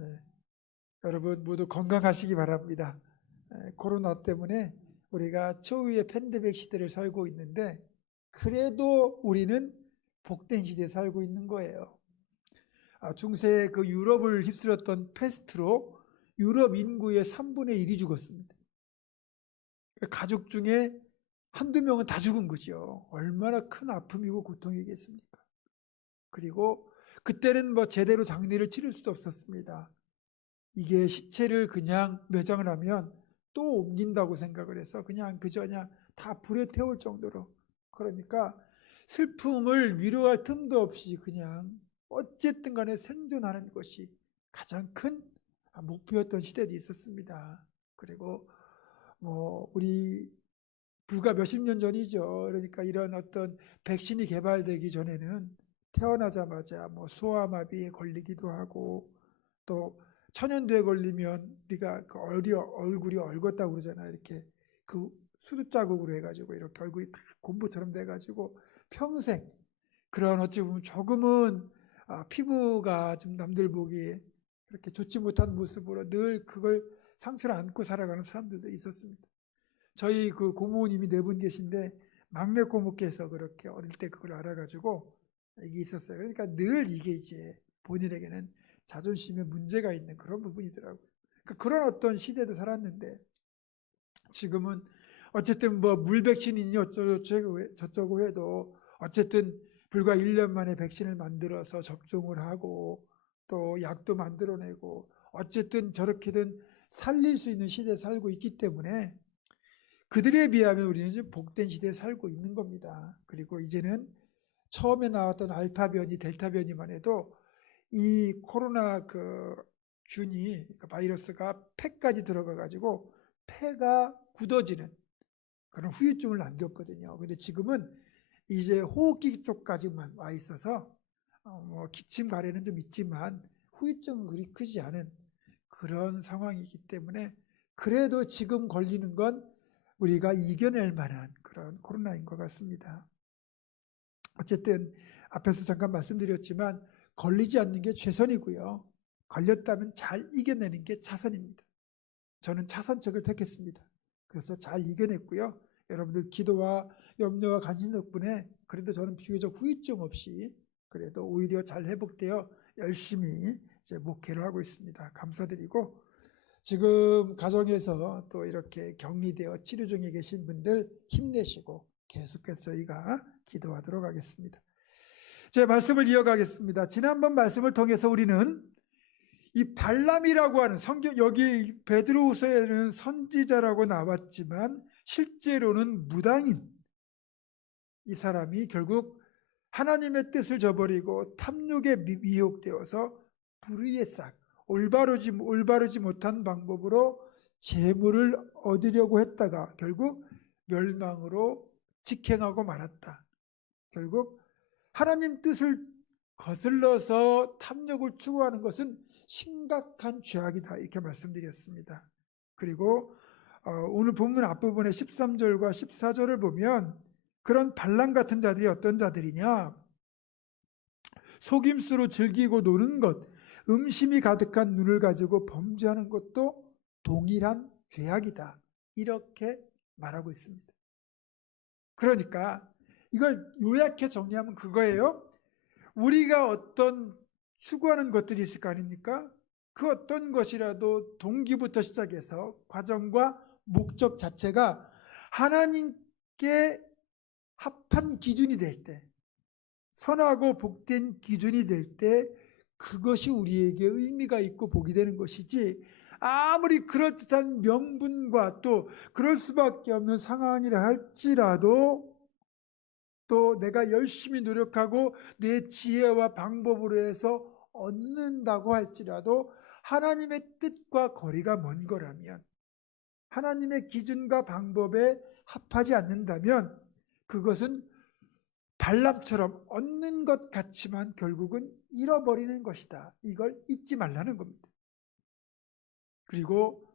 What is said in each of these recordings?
예, 여러분 모두 건강하시기 바랍니다. 코로나 때문에 우리가 초유의 팬데믹 시대를 살고 있는데 그래도 우리는 복된 시대에 살고 있는 거예요. 중세 그 유럽을 휩쓸었던 패스트로 유럽 인구의 3분의 1이 죽었습니다. 가족 중에 한두 명은 다 죽은 거죠. 얼마나 큰 아픔이고 고통이겠습니까? 그리고 그때는 뭐 제대로 장례를 치를 수도 없었습니다. 이게 시체를 그냥 매장을 하면 또 옮긴다고 생각을 해서 그냥 다 불에 태울 정도로, 그러니까 슬픔을 위로할 틈도 없이 그냥 어쨌든 간에 생존하는 것이 가장 큰 목표였던 시대도 있었습니다. 그리고 뭐 우리 불과 몇십 년 전이죠. 그러니까 이런 어떤 백신이 개발되기 전에는 태어나자마자 뭐 소아마비에 걸리기도 하고 또 천연두에 걸리면 우리가 그 얼굴이 얼었다고 그러잖아요. 이렇게 그 수두 자국으로 해가지고 이렇게 얼굴이 다 곰보처럼 돼가지고 평생 그런 어찌 보면 조금은 피부가 좀 남들 보기에 그렇게 좋지 못한 모습으로 늘 그걸 상처를 안고 살아가는 사람들도 있었습니다. 저희 그 고모님이 4분 계신데 막내 고모께서 그렇게 어릴 때 그걸 알아가지고 이게 있었어요. 그러니까 늘 이게 이제 본인에게는 자존심에 문제가 있는 그런 부분이더라고요. 그런 어떤 시대도 살았는데 지금은 어쨌든 뭐 물 백신이니 어쩌고 해도 어쨌든 불과 1년 만에 백신을 만들어서 접종을 하고 또 약도 만들어내고 어쨌든 저렇게든 살릴 수 있는 시대에 살고 있기 때문에 그들에 비하면 우리는 지금 복된 시대에 살고 있는 겁니다. 그리고 이제는 처음에 나왔던 알파 변이, 델타 변이만 해도 이 코로나 그 균이, 그 바이러스가 폐까지 들어가 가지고 폐가 굳어지는 그런 후유증을 남겼거든요. 근데 지금은 이제 호흡기 쪽까지만 와 있어서 뭐 기침 가래는 좀 있지만 후유증은 그리 크지 않은 그런 상황이기 때문에 그래도 지금 걸리는 건 우리가 이겨낼 만한 그런 코로나인 것 같습니다. 어쨌든 앞에서 잠깐 말씀드렸지만 걸리지 않는 게 최선이고요. 걸렸다면 잘 이겨내는 게 차선입니다. 저는 차선책을 택했습니다. 그래서 잘 이겨냈고요. 여러분들 기도와 염려와 관심 덕분에 그래도 저는 비교적 후유증 없이 그래도 오히려 잘 회복되어 열심히 이제 목회를 하고 있습니다. 감사드리고 지금 가정에서 또 이렇게 격리되어 치료 중에 계신 분들 힘내시고 계속해서 저희가 기도하도록 하겠습니다. 제 말씀을 이어가겠습니다. 지난번 말씀을 통해서 우리는 이 발람이라고 하는 성경, 여기 베드로후서에는 선지자라고 나왔지만 실제로는 무당인 이 사람이 결국 하나님의 뜻을 저버리고 탐욕에 미혹되어서 불의의 싹, 올바르지 못한 방법으로 재물을 얻으려고 했다가 결국 멸망으로 직행하고 말았다. 결국 하나님 뜻을 거슬러서 탐욕을 추구하는 것은 심각한 죄악이다, 이렇게 말씀드렸습니다. 그리고 오늘 본문 앞부분의 13절과 14절을 보면 그런 발람 같은 자들이 어떤 자들이냐, 속임수로 즐기고 노는 것, 음심이 가득한 눈을 가지고 범죄하는 것도 동일한 죄악이다, 이렇게 말하고 있습니다. 그러니까 이걸 요약해 정리하면 그거예요. 우리가 어떤 추구하는 것들이 있을 거 아닙니까? 그 어떤 것이라도 동기부터 시작해서 과정과 목적 자체가 하나님께 합한 기준이 될 때, 선하고 복된 기준이 될 때 그것이 우리에게 의미가 있고 복이 되는 것이지, 아무리 그럴듯한 명분과 또 그럴 수밖에 없는 상황이라 할지라도 또 내가 열심히 노력하고 내 지혜와 방법으로 해서 얻는다고 할지라도 하나님의 뜻과 거리가 먼 거라면, 하나님의 기준과 방법에 합하지 않는다면 그것은 발람처럼 얻는 것 같지만 결국은 잃어버리는 것이다. 이걸 잊지 말라는 겁니다. 그리고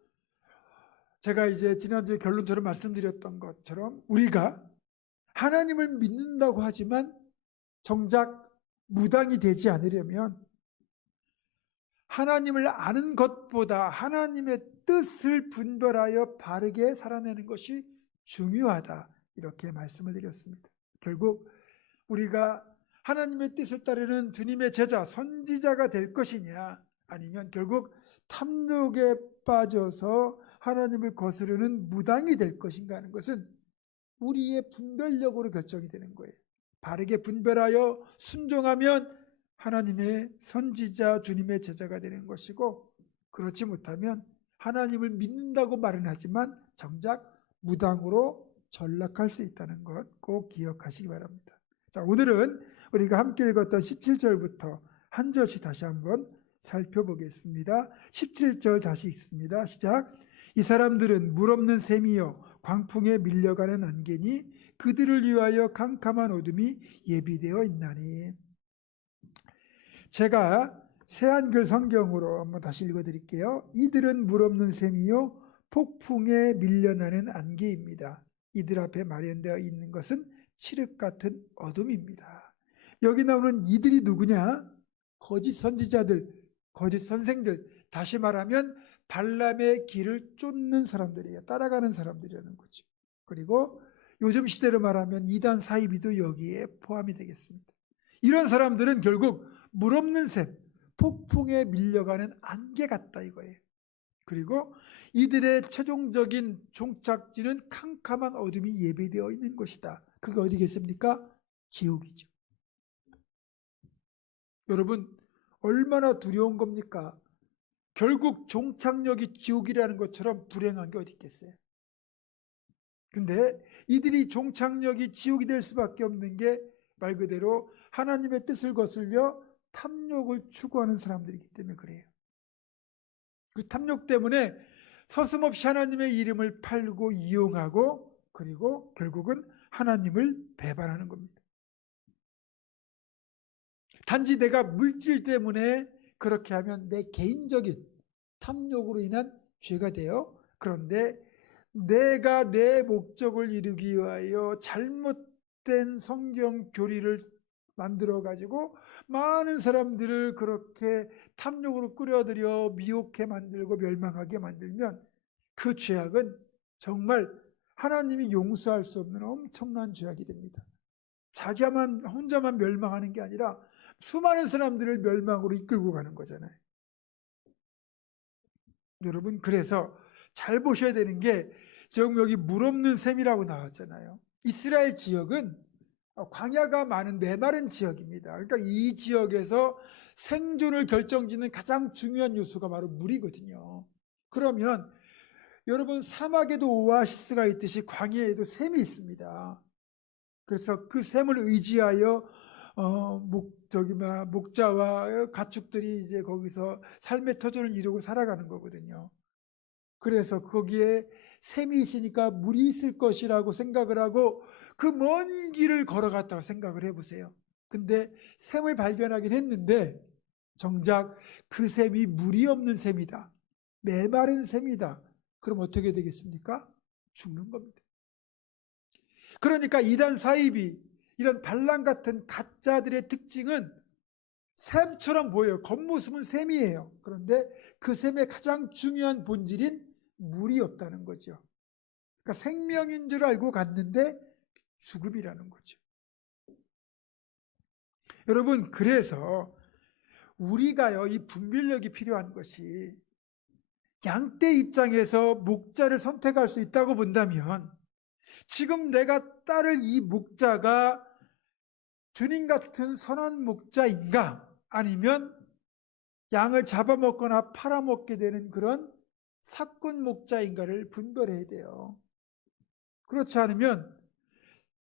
제가 이제 지난주에 결론처럼 말씀드렸던 것처럼 우리가 하나님을 믿는다고 하지만 정작 무당이 되지 않으려면 하나님을 아는 것보다 하나님의 뜻을 분별하여 바르게 살아내는 것이 중요하다. 이렇게 말씀을 드렸습니다. 결국 우리가 하나님의 뜻을 따르는 주님의 제자, 선지자가 될 것이냐, 아니면 결국 탐욕에 빠져서 하나님을 거스르는 무당이 될 것인가 하는 것은 우리의 분별력으로 결정이 되는 거예요. 바르게 분별하여 순종하면 하나님의 선지자, 주님의 제자가 되는 것이고, 그렇지 못하면 하나님을 믿는다고 말은 하지만 정작 무당으로 전락할 수 있다는 것 꼭 기억하시기 바랍니다. 자, 오늘은 우리가 함께 읽었던 17절부터 한 절씩 다시 한번 살펴보겠습니다. 17절 다시 읽습니다. 시작. 이 사람들은 물 없는 샘이요 광풍에 밀려가는 안개니 그들을 위하여 캄캄한 어둠이 예비되어 있나니. 제가 새한글 성경으로 한번 다시 읽어드릴게요. 이들은 물 없는 샘이요 폭풍에 밀려나는 안개입니다. 이들 앞에 마련되어 있는 것은 칠흑 같은 어둠입니다. 여기 나오는 이들이 누구냐? 거짓 선지자들, 거짓 선생들, 다시 말하면 발람의 길을 쫓는 사람들이에요. 따라가는 사람들이라는 거죠. 그리고 요즘 시대로 말하면 이단 사이비도 여기에 포함이 되겠습니다. 이런 사람들은 결국 물 없는 샘, 폭풍에 밀려가는 안개 같다 이거예요. 그리고 이들의 최종적인 종착지는 캄캄한 어둠이 예비되어 있는 것이다. 그게 어디겠습니까? 지옥이죠. 여러분, 얼마나 두려운 겁니까? 결국 종착역이 지옥이라는 것처럼 불행한 게 어디 있겠어요? 근데 이들이 종착역이 지옥이 될 수밖에 없는 게 말 그대로 하나님의 뜻을 거슬려 탐욕을 추구하는 사람들이기 때문에 그래요. 그 탐욕 때문에 서슴없이 하나님의 이름을 팔고 이용하고, 그리고 결국은 하나님을 배반하는 겁니다. 단지 내가 물질 때문에 그렇게 하면 내 개인적인 탐욕으로 인한 죄가 돼요. 그런데 내가 내 목적을 이루기 위하여 잘못된 성경 교리를 만들어 가지고 많은 사람들을 그렇게 탐욕으로 끌어들여 미혹해 만들고 멸망하게 만들면 그 죄악은 정말 하나님이 용서할 수 없는 엄청난 죄악이 됩니다. 자기만 혼자만 멸망하는 게 아니라 수많은 사람들을 멸망으로 이끌고 가는 거잖아요. 여러분, 그래서 잘 보셔야 되는 게 지금 여기 물 없는 샘이라고 나왔잖아요. 이스라엘 지역은 광야가 많은 메마른 지역입니다. 그러니까 이 지역에서 생존을 결정짓는 가장 중요한 요소가 바로 물이거든요. 그러면 여러분, 사막에도 오아시스가 있듯이 광야에도 샘이 있습니다. 그래서 그 샘을 의지하여 목자와 가축들이 이제 거기서 삶의 터전을 이루고 살아가는 거거든요. 그래서 거기에 샘이 있으니까 물이 있을 것이라고 생각을 하고 그 먼 길을 걸어갔다고 생각을 해보세요. 근데 샘을 발견하긴 했는데 정작 그 샘이 물이 없는 샘이다. 메마른 샘이다. 그럼 어떻게 되겠습니까? 죽는 겁니다. 그러니까 이단 사이비, 이런 발람 같은 가짜들의 특징은 샘처럼 보여요. 겉모습은 샘이에요. 그런데 그 샘의 가장 중요한 본질인 물이 없다는 거죠. 그러니까 생명인 줄 알고 갔는데 죽음이라는 거죠. 여러분, 그래서 우리가요, 이 분별력이 필요한 것이 양떼 입장에서 목자를 선택할 수 있다고 본다면 지금 내가 따를 이 목자가 주님 같은 선한 목자인가, 아니면 양을 잡아먹거나 팔아먹게 되는 그런 사꾼 목자인가를 분별해야 돼요. 그렇지 않으면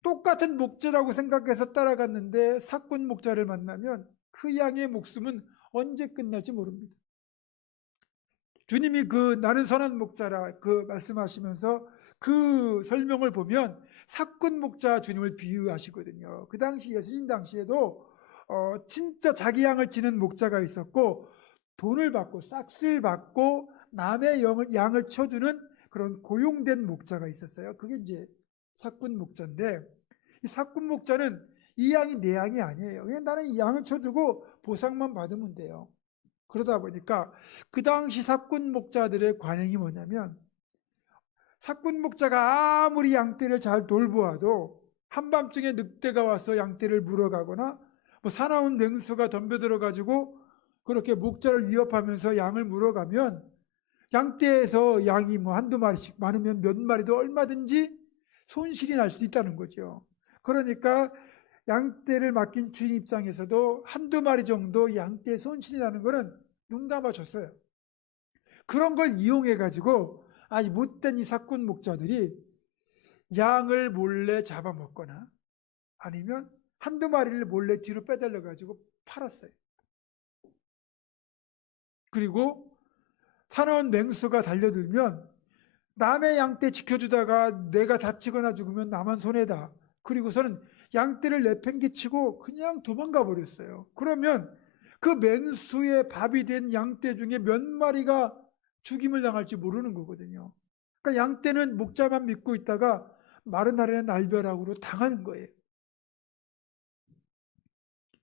똑같은 목자라고 생각해서 따라갔는데 사꾼 목자를 만나면 그 양의 목숨은 언제 끝날지 모릅니다. 주님이 나는 선한 목자라 말씀하시면서 그 설명을 보면 사꾼 목자 주님을 비유하시거든요. 그 당시 예수님 당시에도 진짜 자기 양을 치는 목자가 있었고, 돈을 받고 싹쓸 받고 남의 양을 쳐주는 그런 고용된 목자가 있었어요. 그게 이제 사꾼 목자인데, 이 사꾼 목자는 이 양이 내 양이 아니에요. 그냥 나는 이 양을 쳐주고 보상만 받으면 돼요. 그러다 보니까 그 당시 사꾼 목자들의 관행이 뭐냐면, 사꾼 목자가 아무리 양떼를 잘 돌보아도 한밤중에 늑대가 와서 양떼를 물어가거나 뭐 사나운 맹수가 덤벼들어 가지고 그렇게 목자를 위협하면서 양을 물어가면 양떼에서 양이 뭐 한두 마리씩 많으면 몇 마리도 얼마든지 손실이 날 수 있다는 거죠. 그러니까 양떼를 맡긴 주인 입장에서도 한두 마리 정도 양떼 손실이 나는 거는 눈 감아줬어요. 그런 걸 이용해 가지고 아니 못된 이 사꾼 목자들이 양을 몰래 잡아먹거나 아니면 한두 마리를 몰래 뒤로 빼달려 가지고 팔았어요. 그리고 사나운 맹수가 달려들면 남의 양떼 지켜주다가 내가 다치거나 죽으면 나만 손해다. 그리고서는 양떼를 내팽개치고 그냥 도망가 버렸어요. 그러면 그 맹수의 밥이 된 양떼 중에 몇 마리가 죽임을 당할지 모르는 거거든요. 그러니까 양떼는 목자만 믿고 있다가 마른 날에는 날벼락으로 당하는 거예요.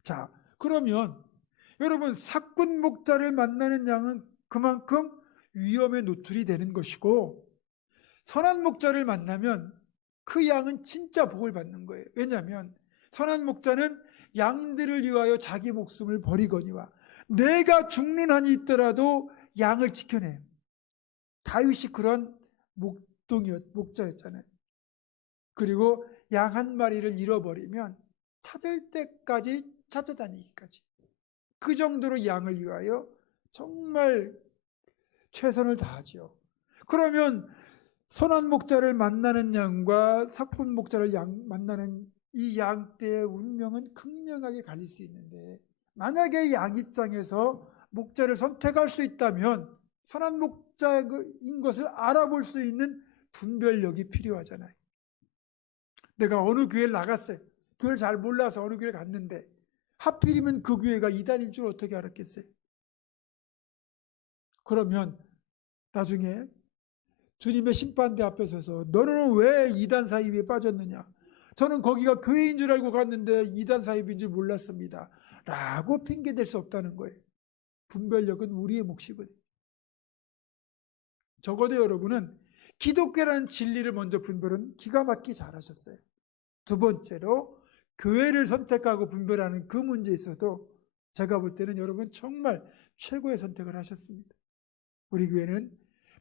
자, 그러면 여러분 사꾼 목자를 만나는 양은 그만큼 위험에 노출이 되는 것이고, 선한 목자를 만나면 그 양은 진짜 복을 받는 거예요. 왜냐하면 선한 목자는 양들을 위하여 자기 목숨을 버리거니와 내가 죽는 한이 있더라도 양을 지켜내요. 다윗이 그런 목자였잖아요. 그리고 양 한 마리를 잃어버리면 찾을 때까지 찾아다니기까지, 그 정도로 양을 위하여 정말 최선을 다하죠. 그러면 선한 목자를 만나는 양과 사꾼 목자를 만나는 이 양떼의 운명은 극명하게 갈릴 수 있는데, 만약에 양 입장에서 목자를 선택할 수 있다면 선한 목자인 것을 알아볼 수 있는 분별력이 필요하잖아요. 내가 어느 교회를 나갔어요. 교회를 잘 몰라서 어느 교회를 갔는데 하필이면 그 교회가 이단인 줄 어떻게 알았겠어요? 그러면 나중에 주님의 심판대 앞에 서서 너는 왜 이단 사입에 빠졌느냐? 저는 거기가 교회인 줄 알고 갔는데 이단 사입인 줄 몰랐습니다. 라고 핑계댈 수 없다는 거예요. 분별력은 우리의 몫이거든요. 적어도 여러분은 기독교라는 진리를 먼저 분별은 기가 막히게 잘하셨어요. 두 번째로 교회를 선택하고 분별하는 그 문제에 있어도 제가 볼 때는 여러분 정말 최고의 선택을 하셨습니다. 우리 교회는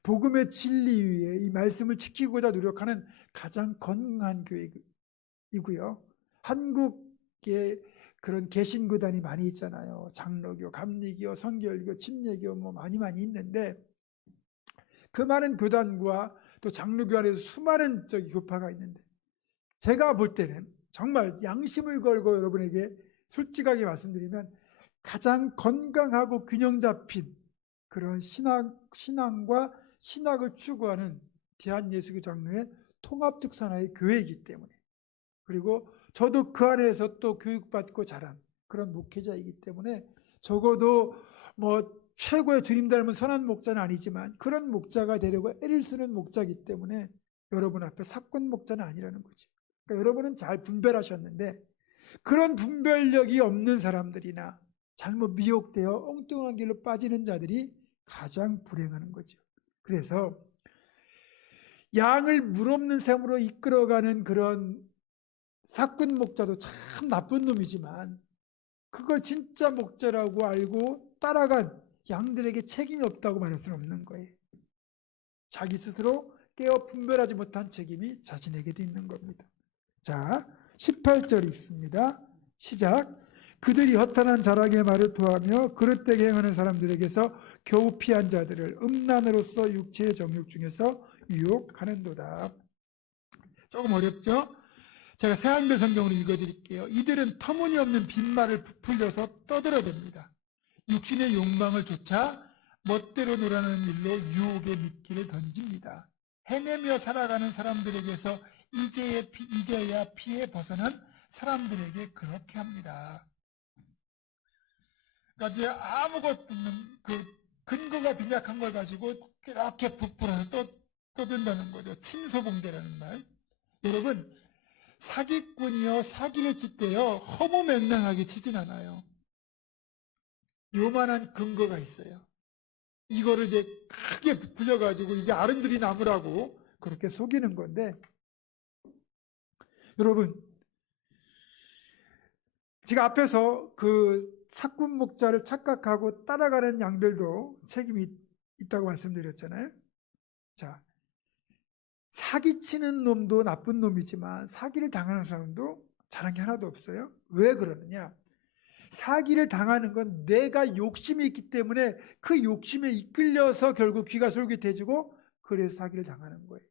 복음의 진리 위에 이 말씀을 지키고자 노력하는 가장 건강한 교회이고요. 한국에 그런 개신교단이 많이 있잖아요. 장로교, 감리교, 성결교, 침례교 뭐 많이 있는데 그 많은 교단과 또 장로교 안에서 수많은 교파가 있는데 제가 볼 때는 정말 양심을 걸고 여러분에게 솔직하게 말씀드리면 가장 건강하고 균형 잡힌 그런 신앙과 신학을 추구하는 대한예수교 장로의 통합적 산하의 교회이기 때문에, 그리고 저도 그 안에서 또 교육받고 자란 그런 목회자이기 때문에 적어도 뭐 최고의 주님 닮은 선한 목자는 아니지만 그런 목자가 되려고 애를 쓰는 목자이기 때문에 여러분 앞에 사꾼 목자는 아니라는 거지. 그러니까 여러분은 잘 분별하셨는데 그런 분별력이 없는 사람들이나 잘못 미혹되어 엉뚱한 길로 빠지는 자들이 가장 불행하는 거죠. 그래서 양을 물 없는 샘으로 이끌어가는 그런 사꾼 목자도 참 나쁜 놈이지만 그걸 진짜 목자라고 알고 따라간 양들에게 책임이 없다고 말할 수는 없는 거예요. 자기 스스로 깨어 분별하지 못한 책임이 자신에게도 있는 겁니다. 자, 18절이 있습니다. 시작. 그들이 허탄한 자랑의 말을 토하며 그릇되게 행하는 사람들에게서 겨우 피한 자들을 음란으로서 육체의 정욕 중에서 유혹하는도다. 조금 어렵죠? 제가 새한글 성경으로 읽어드릴게요. 이들은 터무니없는 빈말을 부풀려서 떠들어댑니다. 육신의 욕망을 쫓아 멋대로 놀아는 일로 유혹의 미끼를 던집니다. 헤매며 살아가는 사람들에게서 이제야 피해 벗어난 사람들에게 그렇게 합니다. 그러니까 이제 아무것도 없는 그 근거가 빈약한 걸 가지고 이렇게 부풀어서 떠든다는 거죠. 침소봉대라는 말. 여러분, 사기꾼이요 사기를 칠 때요 허무맹랑하게 치진 않아요. 요만한 근거가 있어요. 이거를 이제 크게 부풀려가지고 이게 아름드리 나무라고 그렇게 속이는 건데, 여러분, 제가 앞에서 그 사꾼 목자를 착각하고 따라가는 양들도 책임이 있다고 말씀드렸잖아요. 자, 사기치는 놈도 나쁜 놈이지만 사기를 당하는 사람도 잘한 게 하나도 없어요. 왜 그러느냐? 사기를 당하는 건 내가 욕심이 있기 때문에 그 욕심에 이끌려서 결국 귀가 솔깃해지고 그래서 사기를 당하는 거예요.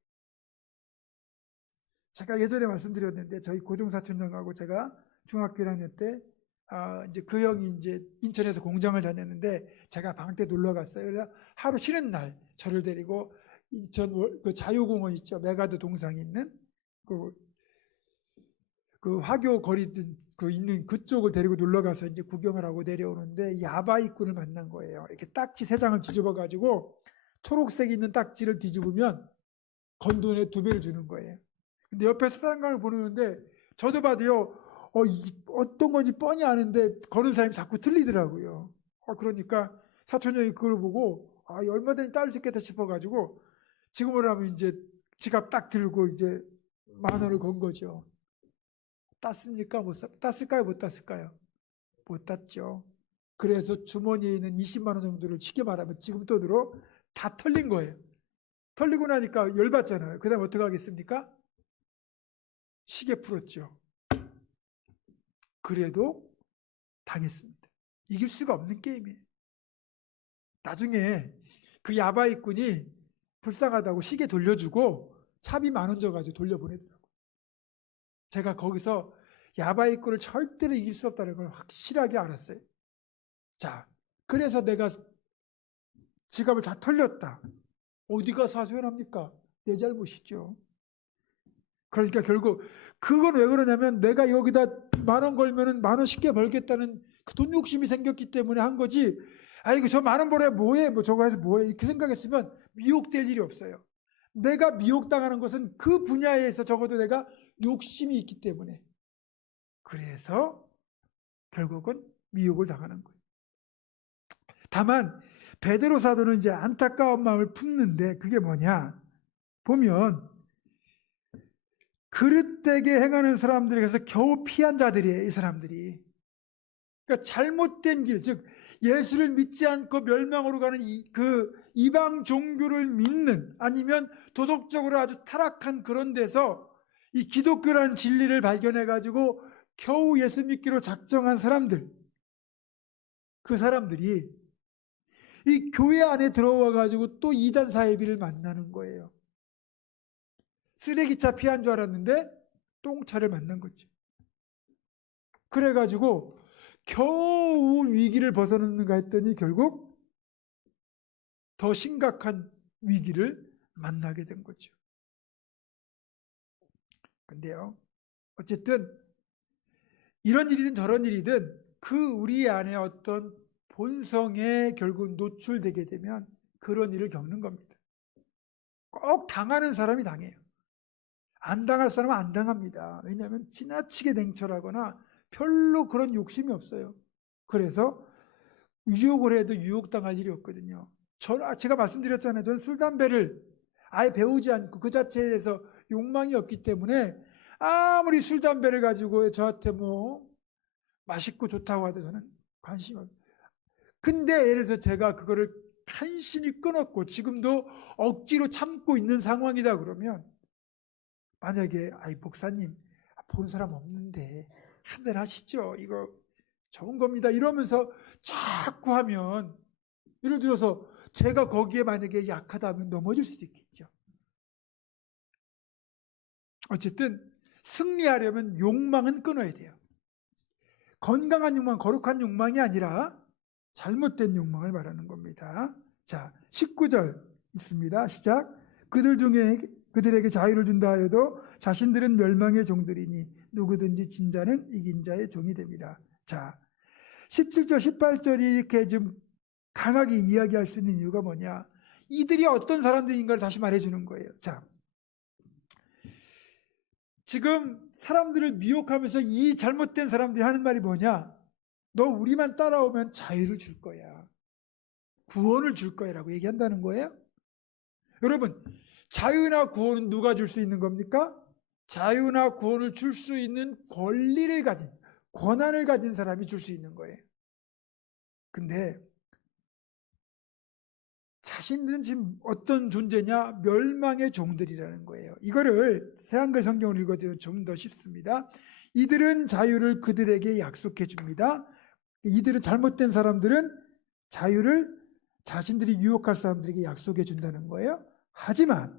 제가 예전에 말씀드렸는데 저희 고종사촌 형하고 제가 중학교 1학년 때 이제 그 형이 이제 인천에서 공장을 다녔는데 제가 방학 때 놀러 갔어요. 그래서 하루 쉬는 날 저를 데리고 인천 그 자유공원 있죠. 메가드 동상이 있는 그 화교 거리 그 있는 그쪽을 데리고 놀러 가서 이제 구경을 하고 내려오는데 야바이꾼을 만난 거예요. 이렇게 딱지 3장을 뒤집어 가지고 초록색 있는 딱지를 뒤집으면 건돈에 2배를 주는 거예요. 근데 옆에서 사람을 보는데 저도 봐도요. 어떤 건지 뻔히 아는데 거는 사람이 자꾸 틀리더라고요. 그러니까 사촌 형이 그걸 보고 얼마든지 따를 수 있겠다 싶어가지고 지금으로 하면 이제 지갑 딱 들고 이제 10,000원을 건 거죠. 땄습니까? 땄을까요? 못 땄을까요? 못 땄죠. 그래서 주머니에 있는 20만 원 정도를 쉽게 말하면 지금 돈으로 다 털린 거예요. 털리고 나니까 열받잖아요. 그 다음 어떻게 하겠습니까? 시계 풀었죠. 그래도 당했습니다. 이길 수가 없는 게임이에요. 나중에 그 야바이꾼이 불쌍하다고 시계 돌려주고 차비 10,000원 줘가지고 돌려보내더라고요. 제가 거기서 야바이꾼을 절대로 이길 수 없다는 걸 확실하게 알았어요. 자, 그래서 내가 지갑을 다 털렸다. 어디가 사소연합니까? 내 잘못이죠. 그러니까 결국 그건 왜 그러냐면 내가 여기다 10,000원 걸면은 10,000원 쉽게 벌겠다는 그 돈 욕심이 생겼기 때문에 한 거지. 아이고 저 10,000원 벌어야 뭐해? 뭐 저거 해서 뭐해? 이렇게 생각했으면 미혹될 일이 없어요. 내가 미혹당하는 것은 그 분야에서 적어도 내가 욕심이 있기 때문에. 그래서 결국은 미혹을 당하는 거예요. 다만 베드로 사도는 이제 안타까운 마음을 품는데 그게 뭐냐? 보면 그릇되게 행하는 사람들에게서 겨우 피한 자들이에요. 이 사람들이. 그러니까 잘못된 길, 즉 예수를 믿지 않고 멸망으로 가는 그 이방 종교를 믿는 아니면 도덕적으로 아주 타락한 그런 데서 이 기독교라는 진리를 발견해가지고 겨우 예수 믿기로 작정한 사람들, 그 사람들이 이 교회 안에 들어와가지고 또 이단 사이비를 만나는 거예요. 쓰레기차 피한 줄 알았는데 똥차를 만난 거죠. 그래가지고 겨우 위기를 벗어났는가 했더니 결국 더 심각한 위기를 만나게 된 거죠. 근데요, 어쨌든 이런 일이든 저런 일이든 그 우리 안에 어떤 본성에 결국 노출되게 되면 그런 일을 겪는 겁니다. 꼭 당하는 사람이 당해요. 안 당할 사람은 안 당합니다. 왜냐하면 지나치게 냉철하거나 별로 그런 욕심이 없어요. 그래서 유혹을 해도 유혹당할 일이 없거든요. 제가 말씀드렸잖아요. 저는 술, 담배를 아예 배우지 않고 그 자체에서 욕망이 없기 때문에 아무리 술, 담배를 가지고 저한테 뭐 맛있고 좋다고 하도 저는 관심이 없어요. 근데 예를 들어서 제가 그거를 간신히 끊었고 지금도 억지로 참고 있는 상황이다 그러면 만약에 목사님 본 사람 없는데 한잔 하시죠. 이거 좋은 겁니다. 이러면서 자꾸 하면 예를 들어서 제가 거기에 만약에 약하다면 넘어질 수도 있겠죠. 어쨌든 승리하려면 욕망은 끊어야 돼요. 건강한 욕망, 거룩한 욕망이 아니라 잘못된 욕망을 말하는 겁니다. 자, 19절 있습니다. 시작. 그들 중에 그들에게 자유를 준다 하여도 자신들은 멸망의 종들이니 누구든지 진 자는 이긴 자의 종이 됩니다. 자, 17절, 18절이 이렇게 좀 강하게 이야기할 수 있는 이유가 뭐냐? 이들이 어떤 사람들인가를 다시 말해주는 거예요. 자, 지금 사람들을 미혹하면서 이 잘못된 사람들이 하는 말이 뭐냐? 너 우리만 따라오면 자유를 줄 거야. 구원을 줄 거야 라고 얘기한다는 거예요. 여러분, 자유나 구원은 누가 줄 수 있는 겁니까? 자유나 구원을 줄 수 있는 권리를 가진, 권한을 가진 사람이 줄 수 있는 거예요. 근데 자신들은 지금 어떤 존재냐? 멸망의 종들이라는 거예요. 이거를 새한글 성경을 읽어도 좀 더 쉽습니다. 이들은 자유를 그들에게 약속해 줍니다. 이들은 잘못된 사람들은 자유를 자신들이 유혹할 사람들에게 약속해 준다는 거예요. 하지만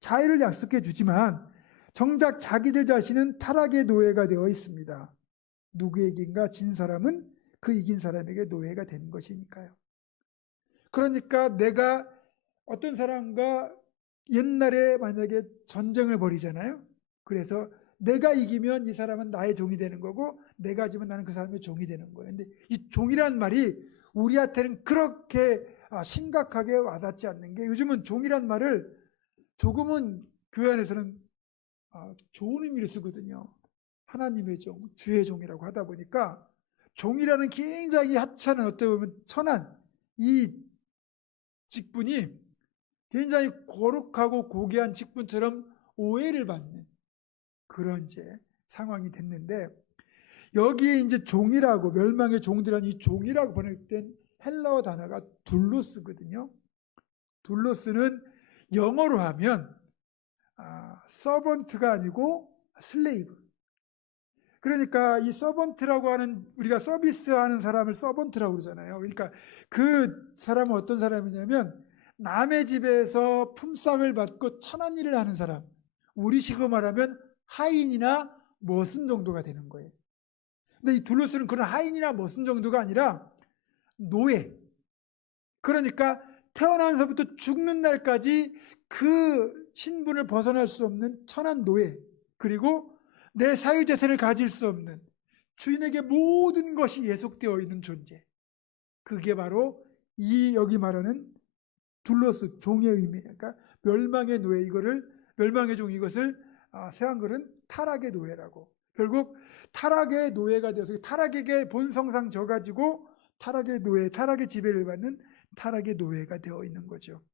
자유를 약속해 주지만 정작 자기들 자신은 타락의 노예가 되어 있습니다. 누구에게인가 진 사람은 그 이긴 사람에게 노예가 되는 것이니까요. 그러니까 내가 어떤 사람과 옛날에 만약에 전쟁을 벌이잖아요. 그래서 내가 이기면 이 사람은 나의 종이 되는 거고 내가 지면 나는 그 사람의 종이 되는 거예요. 근데 이 종이란 말이 우리한테는 그렇게 심각하게 와닿지 않는 게, 요즘은 종이란 말을 조금은 교회 안에서는 좋은 의미로 쓰거든요. 하나님의 종, 주의 종이라고 하다 보니까 종이라는 굉장히 하찮은, 어떻게 보면 천한 이 직분이 굉장히 거룩하고 고귀한 직분처럼 오해를 받는 그런 이제 상황이 됐는데, 여기에 이제 종이라고, 멸망의 종들이라는 이 종이라고 번역된 헬라어 단어가 둘로스거든요. 둘로스는 영어로 하면 서번트가 아니고 슬레이브. 그러니까 이 서번트라고 하는, 우리가 서비스하는 사람을 서번트라고 그러잖아요. 그러니까 그 사람은 어떤 사람이냐면 남의 집에서 품삯을 받고 천한 일을 하는 사람, 우리식으로 말하면 하인이나 머슴 정도가 되는 거예요. 근데 이 둘로스는 그런 하인이나 머슴 정도가 아니라 노예. 그러니까 태어나면서부터 죽는 날까지 그 신분을 벗어날 수 없는 천한 노예, 그리고 내 사유재산을 가질 수 없는, 주인에게 모든 것이 예속되어 있는 존재. 그게 바로 이 여기 말하는 둘로스, 종의 의미예요. 그러니까 멸망의 노예, 이거를 멸망의 종, 이것을 새한글은 타락의 노예라고. 결국 타락의 노예가 되어서 타락에게 본성상 져가지고 타락의 노예, 타락의 지배를 받는 타락의 노예가 되어 있는 거죠.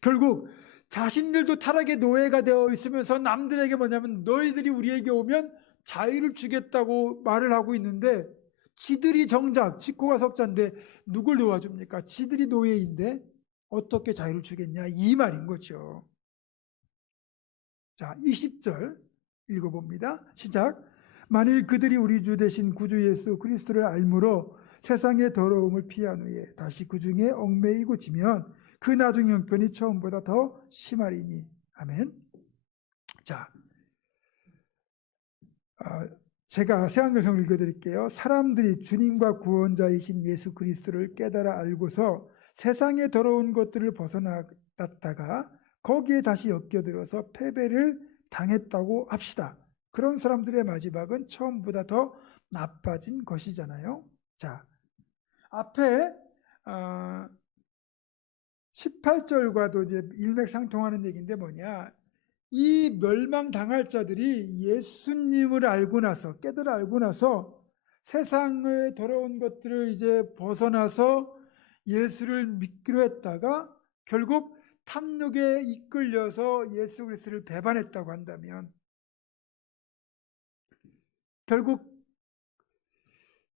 결국 자신들도 타락의 노예가 되어 있으면서 남들에게 뭐냐면 너희들이 우리에게 오면 자유를 주겠다고 말을 하고 있는데, 지들이 정작 지코가 석자인데 누굴 도와줍니까? 지들이 노예인데 어떻게 자유를 주겠냐, 이 말인 거죠. 자, 20절 읽어봅니다. 시작. 만일 그들이 우리 주 대신 구주 예수 그리스도를 알므로 세상의 더러움을 피한 후에 다시 그 중에 얽매이고 지면 그 나중 형편이 처음보다 더 심하리니. 아멘. 자, 제가 새한글성을 읽어드릴게요. 사람들이 주님과 구원자이신 예수 그리스도를 깨달아 알고서 세상의 더러운 것들을 벗어났다가 거기에 다시 엮여들어서 패배를 당했다고 합시다. 그런 사람들의 마지막은 처음보다 더 나빠진 것이잖아요. 자, 앞에 18절과도 이제 일맥상통하는 얘기인데 뭐냐, 이 멸망당할 자들이 예수님을 알고 나서, 깨달아 알고 나서 세상의 더러운 것들을 이제 벗어나서 예수를 믿기로 했다가 결국 탐욕에 이끌려서 예수 그리스도를 배반했다고 한다면, 결국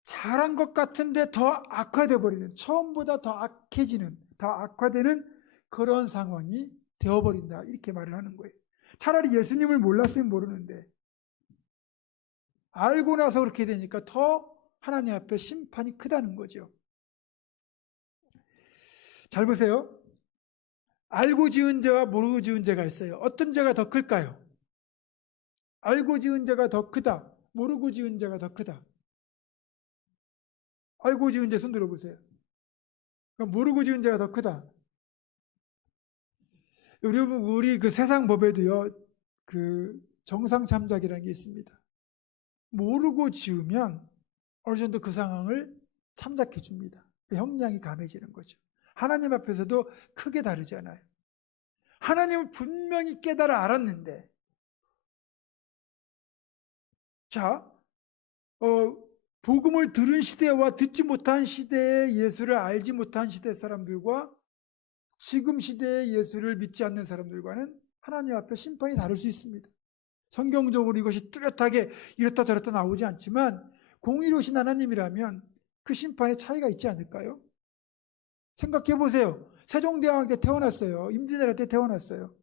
잘한 것 같은데 더 악화돼 버리는, 처음보다 더 악해지는, 더 악화되는 그런 상황이 되어버린다, 이렇게 말을 하는 거예요. 차라리 예수님을 몰랐으면 모르는데 알고 나서 그렇게 되니까 더 하나님 앞에 심판이 크다는 거죠. 잘 보세요. 알고 지은 죄와 모르고 지은 죄가 있어요. 어떤 죄가 더 클까요? 알고 지은 죄가 더 크다, 모르고 지은 죄가 더 크다? 알고 지은 죄 손 들어보세요. 모르고 지은 죄가 더 크다. 여러분, 우리 그 세상 법에도요, 그 정상참작이라는 게 있습니다. 모르고 지으면 어느 정도 그 상황을 참작해 줍니다. 형량이 감해지는 거죠. 하나님 앞에서도 크게 다르지 않아요. 하나님은 분명히 깨달아 알았는데, 자, 복음을 들은 시대와 듣지 못한 시대의 예수를 알지 못한 시대 사람들과 지금 시대의 예수를 믿지 않는 사람들과는 하나님 앞에 심판이 다를 수 있습니다. 성경적으로 이것이 뚜렷하게 이렇다 저렇다 나오지 않지만 공의로우신 하나님이라면 그 심판에 차이가 있지 않을까요? 생각해 보세요. 세종대왕 때 태어났어요. 임진왜란 때 태어났어요.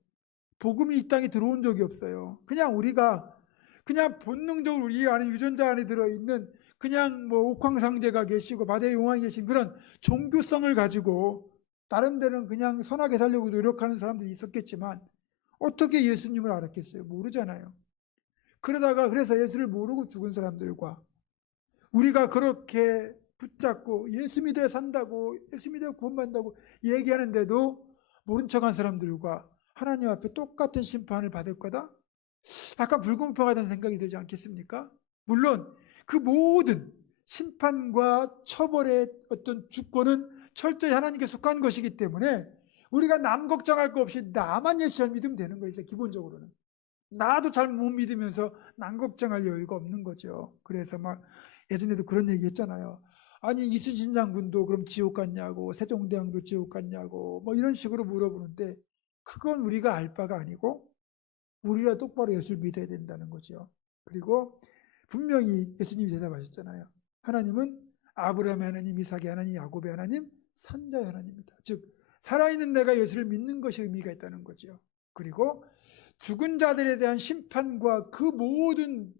복음이 이 땅에 들어온 적이 없어요. 그냥 우리가 그냥 본능적으로 우리 안에 유전자 안에 들어있는 그냥 뭐 옥황상제가 계시고 바다의 용왕이 계신 그런 종교성을 가지고 나름대로는 그냥 선하게 살려고 노력하는 사람들이 있었겠지만 어떻게 예수님을 알았겠어요? 모르잖아요. 그래서 예수를 모르고 죽은 사람들과 우리가 그렇게 붙잡고 예수 믿어야 산다고 예수 믿어야 구원받는다고 얘기하는데도 모른 척한 사람들과 하나님 앞에 똑같은 심판을 받을 거다? 약간 불공평하다는 생각이 들지 않겠습니까? 물론 그 모든 심판과 처벌의 어떤 주권은 철저히 하나님께 속한 것이기 때문에 우리가 남 걱정할 거 없이 나만 예수 잘 믿으면 되는 거예요. 기본적으로는. 나도 잘 못 믿으면서 남 걱정할 여유가 없는 거죠. 그래서 막 예전에도 그런 얘기 했잖아요. 아니 이순신 장군도 그럼 지옥 갔냐고 세종대왕도 지옥 갔냐고 뭐 이런 식으로 물어보는데 그건 우리가 알 바가 아니고 우리가 똑바로 예수를 믿어야 된다는 거죠. 그리고 분명히 예수님이 대답하셨잖아요. 하나님은 아브라함의 하나님, 이삭의 하나님, 야곱의 하나님, 산자의 하나님입니다. 즉 살아있는 내가 예수를 믿는 것이 의미가 있다는 거죠. 그리고 죽은 자들에 대한 심판과 그 모든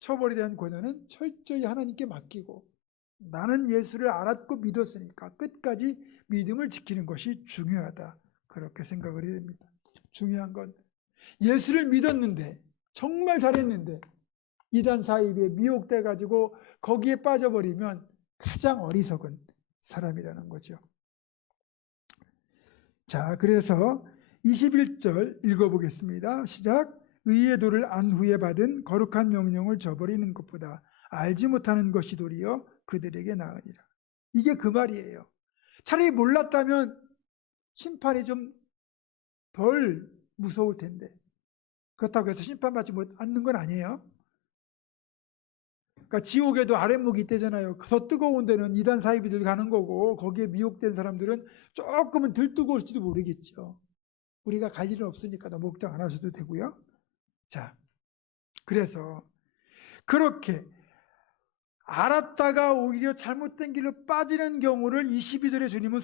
처벌에 대한 권한은 철저히 하나님께 맡기고 나는 예수를 알았고 믿었으니까 끝까지 믿음을 지키는 것이 중요하다. 그렇게 생각을 해야 됩니다. 중요한 건 예수를 믿었는데 정말 잘했는데 이단 사이비에 미혹돼 가지고 거기에 빠져버리면 가장 어리석은 사람이라는 거죠. 자, 그래서 21절 읽어보겠습니다. 시작. 의의 도를 안 후에 받은 거룩한 명령을 저버리는 것보다 알지 못하는 것이 도리어 그들에게 나으니라. 이게 그 말이에요. 차라리 몰랐다면 심판이 좀 덜 무서울 텐데 그렇다고 해서 심판받지 않는 건 아니에요. 그러니까 지옥에도 아랫목이 있대잖아요. 더 뜨거운 데는 이단 사이비들 가는 거고 거기에 미혹된 사람들은 조금은 덜 뜨거울지도 모르겠죠. 우리가 갈 일은 없으니까 너무 걱정 안 하셔도 되고요. 자, 그래서 그렇게 알았다가 오히려 잘못된 길로 빠지는 경우를 22절에 주님은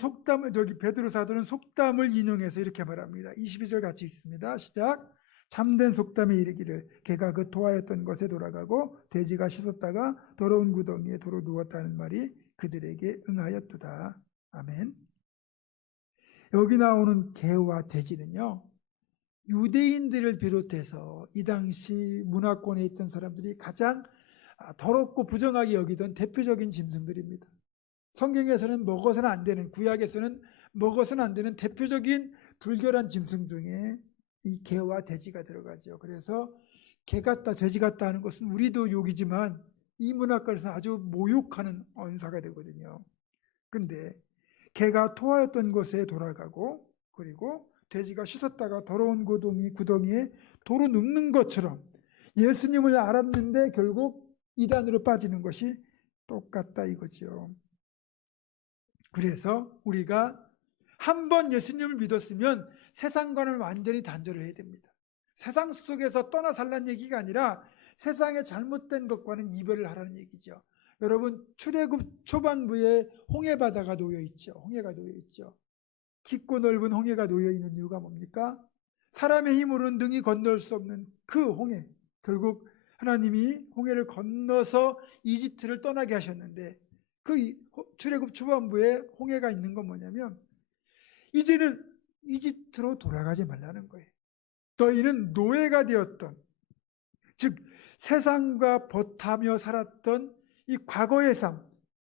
베드로 사도는 속담을 인용해서 이렇게 말합니다. 22절 같이 읽습니다. 시작. 참된 속담에 이르기를 개가 그 토하였던 것에 돌아가고 돼지가 씻었다가 더러운 구덩이에 도로 누웠다는 말이 그들에게 응하였도다. 아멘. 여기 나오는 개와 돼지는요, 유대인들을 비롯해서 이 당시 문화권에 있던 사람들이 가장 더럽고 부정하게 여기던 대표적인 짐승들입니다. 성경에서는 먹어서는 안 되는, 구약에서는 먹어서는 안 되는 대표적인 불결한 짐승 중에 이 개와 돼지가 들어가죠. 그래서 개 같다 돼지 같다 하는 것은 우리도 욕이지만 이 문화권에서는 아주 모욕하는 언사가 되거든요. 근데 개가 토하였던 곳에 돌아가고 그리고 돼지가 씻었다가 더러운 구덩이에 도로 눕는 것처럼 예수님을 알았는데 결국 이단으로 빠지는 것이 똑같다 이거죠. 그래서 우리가 한번 예수님을 믿었으면 세상과는 완전히 단절을 해야 됩니다. 세상 속에서 떠나 살라는 얘기가 아니라 세상의 잘못된 것과는 이별을 하라는 얘기죠. 여러분 출애굽 초반부에 홍해바다가 놓여 있죠. 홍해가 놓여 있죠. 깊고 넓은 홍해가 놓여 있는 이유가 뭡니까? 사람의 힘으로는 능히 건널 수 없는 그 홍해. 결국 하나님이 홍해를 건너서 이집트를 떠나게 하셨는데 그 출애굽 초반부에 홍해가 있는 건 뭐냐면 이제는 이집트로 돌아가지 말라는 거예요. 너희는 노예가 되었던, 즉 세상과 버타며 살았던 이 과거의 삶,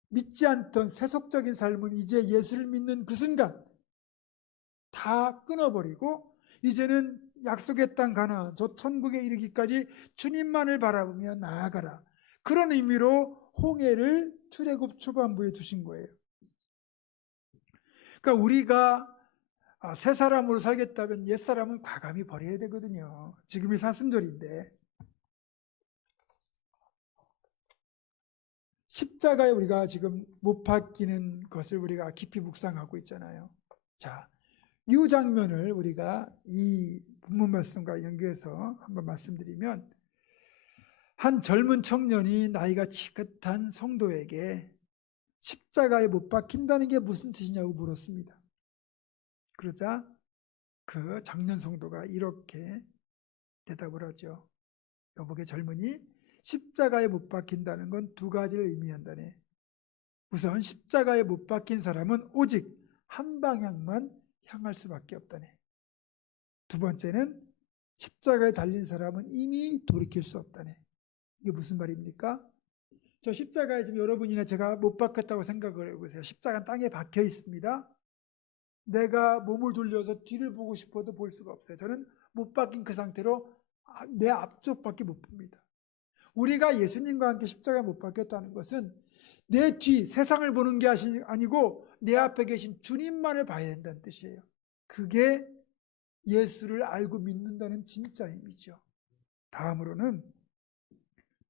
믿지 않던 세속적인 삶은 이제 예수를 믿는 그 순간 다 끊어버리고 이제는 약속의 땅 가나안, 저 천국에 이르기까지 주님만을 바라보며 나아가라. 그런 의미로 홍해를 출애굽 초반부에 두신 거예요. 그러니까 우리가 새 사람으로 살겠다면 옛 사람은 과감히 버려야 되거든요. 지금이 사순절인데 십자가에 우리가 지금 못 박히는 것을 우리가 깊이 묵상하고 있잖아요. 자, 이 장면을 우리가 이 본문 말씀과 연결해서 한번 말씀드리면, 한 젊은 청년이 나이가 지긋한 성도에게 십자가에 못 박힌다는 게 무슨 뜻이냐고 물었습니다. 그러자 그 장년 성도가 이렇게 대답을 하죠. 여보게 젊은이, 십자가에 못 박힌다는 건 두 가지를 의미한다네. 우선 십자가에 못 박힌 사람은 오직 한 방향만 향할 수밖에 없다네. 두 번째는 십자가에 달린 사람은 이미 돌이킬 수 없다네. 이게 무슨 말입니까? 저 십자가에 지금 여러분이나 제가 못 박혔다고 생각을 해보세요. 십자가는 땅에 박혀 있습니다. 내가 몸을 돌려서 뒤를 보고 싶어도 볼 수가 없어요. 저는 못 박힌 그 상태로 내 앞쪽밖에 못 봅니다. 우리가 예수님과 함께 십자가에 못 박혔다는 것은 내 뒤 세상을 보는 게 아니고 내 앞에 계신 주님만을 봐야 된다는 뜻이에요. 그게 예수를 알고 믿는다는 진짜 의미죠. 다음으로는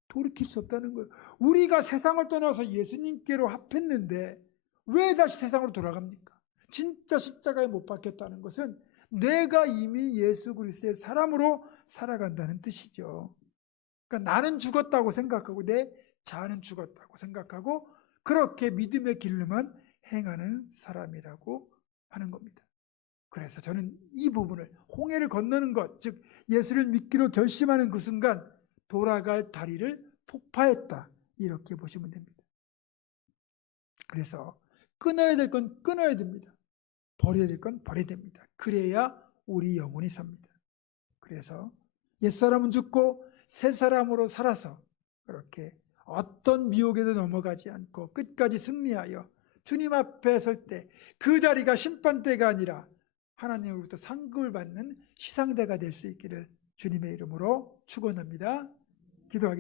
돌이킬 수 없다는 거예요. 우리가 세상을 떠나서 예수님께로 합했는데 왜 다시 세상으로 돌아갑니까? 진짜 십자가에 못 박혔다는 것은 내가 이미 예수 그리스도의 사람으로 살아간다는 뜻이죠. 그러니까 나는 죽었다고 생각하고 내 자아는 죽었다고 생각하고 그렇게 믿음의 길로만 행하는 사람이라고 하는 겁니다. 그래서 저는 이 부분을, 홍해를 건너는 것, 즉 예수를 믿기로 결심하는 그 순간 돌아갈 다리를 폭파했다, 이렇게 보시면 됩니다. 그래서 끊어야 될 건 끊어야 됩니다. 버려야 될 건 버려야 됩니다. 그래야 우리 영혼이 삽니다. 그래서 옛사람은 죽고 새 사람으로 살아서 그렇게 어떤 미혹에도 넘어가지 않고 끝까지 승리하여 주님 앞에 설 때 그 자리가 심판대가 아니라 하나님으로부터 상급을 받는 시상대가 될 수 있기를 주님의 이름으로 축원합니다. 기도하겠습니다.